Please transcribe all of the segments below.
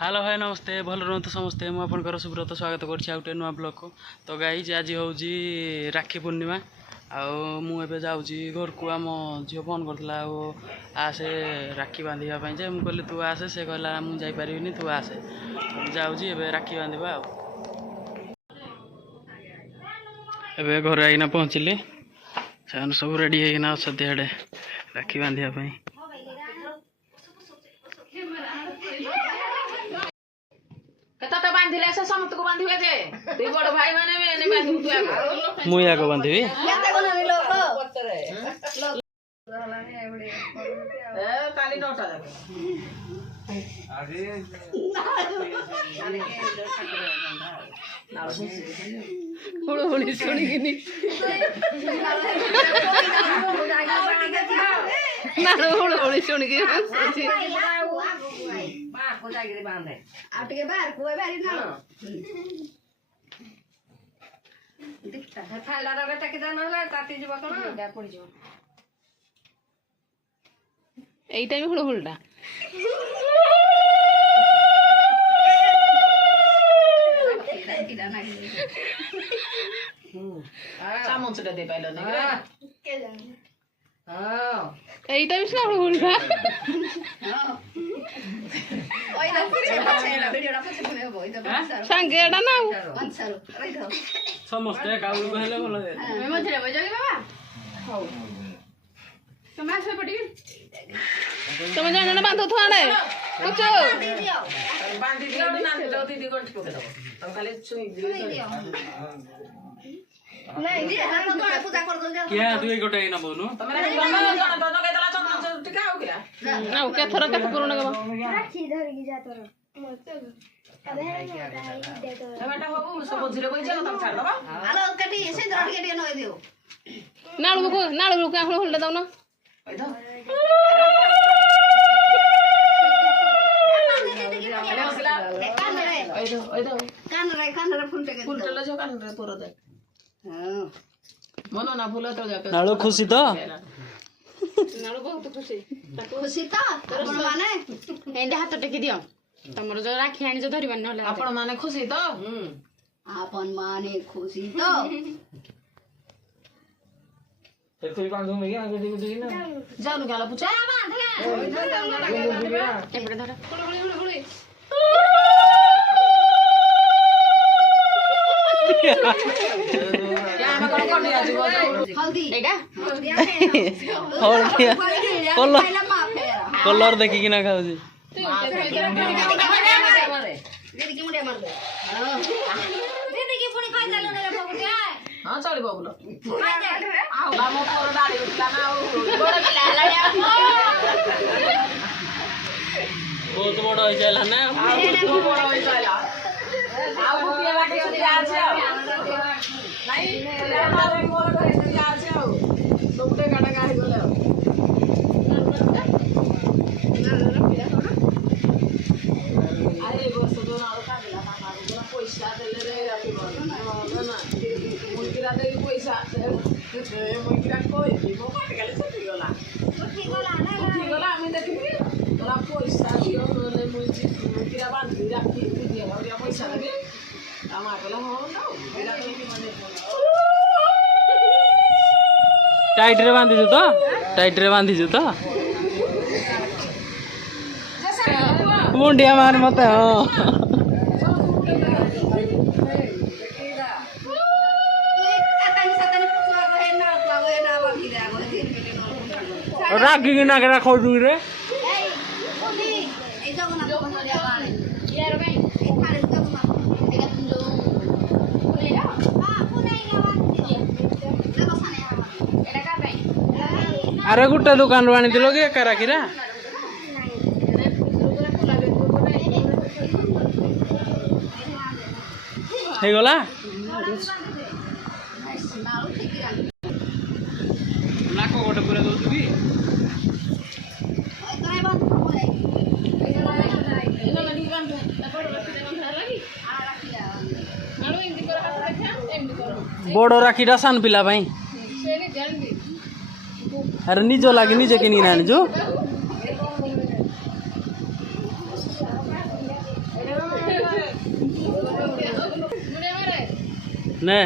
Hello hi नमस्ते भल रुहतु समस्ते मुझे सुब्रत स्वागत कर नुआ ब्लॉग को। तो गाइज आज हूँ राखी पूर्णिमा आबे जाऊँगी घर को। आम झील फोन करता आसे राखी बांधापी जे मुझे कहली तू आसे से कहला मुझे जापरि तू आसे जाऊँगी राखी बांधा। एबे घर आईना पहुँचली से सब रेडी होना अच्छा राखी बांधापी। मुझे आगे बांधवी এইটা আমি হলো হুলটা চামচটা দে পাইলো না কে জানে এইটা মিশনা হলো হুলটা ওই না ভিডিওটা পছন্দ করে হবো এটা সঙ্গে এটা না আনসারো রাই দাও সমস্ত কাউল কইলে বলে আমি মধ্যে বইজালি বাবা হও তোমার সব পড়ি তুমি জানো না বাঁধো থানে বুঝছো বাঁধি দিও না দাও দিদি গন্টি পকে দাও আমি খালি ছুঁই দিও नहीं जी हां तो पूजा कर दो क्या तू एक गोटे ना बोनु तमरे दोनो के दला चंदन टिका हो गया ना के थरा के पुरोना के राखी धर की जा तोर अबे दे तो बेटा हो सब झिले बई जा तम छाड़ दबा आलो कटी से धर के नय दियो नाळू को आखलो होल्ड दाव ना ओइ दो कान रे फुंटे के फुंटे जो कान रे पुरो दे मनो ना भूल तो जाके नाळो खुशी तो नाळो बहुत खुशी तो आपण माने एंडे हाथ टेकी दियो तमरो जो राखी आनी जो धरिबन नले आपण माने खुशी तो आपण माने खुशी तो एकोई बांधू में गया गडी गडी ना जानु गाला पूछा बांधले एपड़े धर हुड़ी कलर देखिकी ना खाऊ बहुत बड़ हो जाएगा ना टाइट रे बांधी तो मुंडिया मार मत हाँ राखी ना के रखो रे अरे गुट्टा दुकान रू आनी दिलोगे का राखीरा हे गला लाखो गोटे पूरा दो भी बड़ राखीटा सान पिला भाई अरे निजो लगे निजे के नहीं जो নে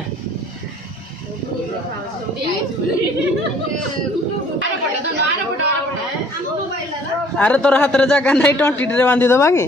আরে তোর হাতের জায়গা নাই টন্টিটিরে বান্ধি দেবা কি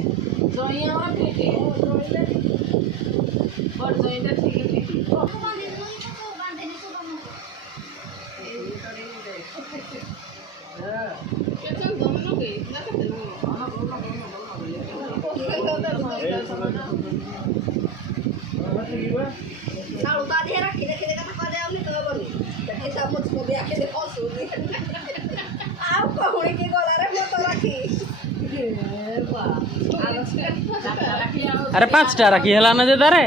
अरे 5टा राखी हेला ना दे तारे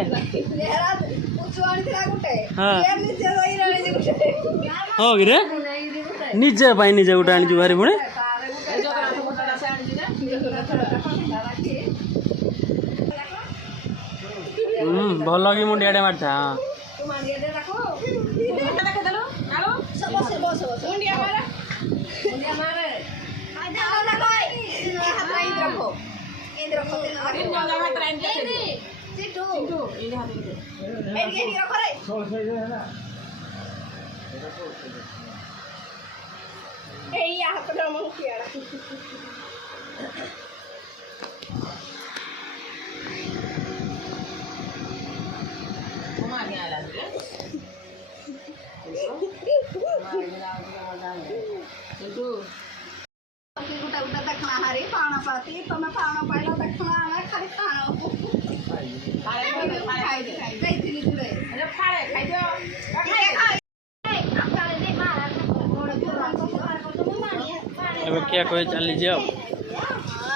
हो रे निजे भाई निजे उठा आनी भारी पुणे भल कि मुंडिया मारता हाँ क्या कहे चली जाओ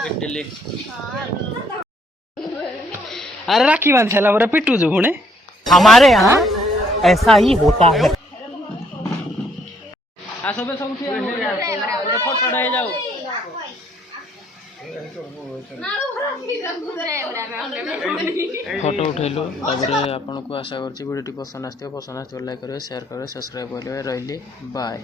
इटली अरे राखी बांध साला बरा पिट्टू जो हुने हमारे यहाँ ऐसा ही होता है आ सबे सब उठिया फोटो डे जाओ फोटो उठेलु तापर आपन को आशा करछि वीडियो पसंद आस्ते लाइक करिवे शेयर करिवे सब्सक्राइब करिवे रहिली बाय।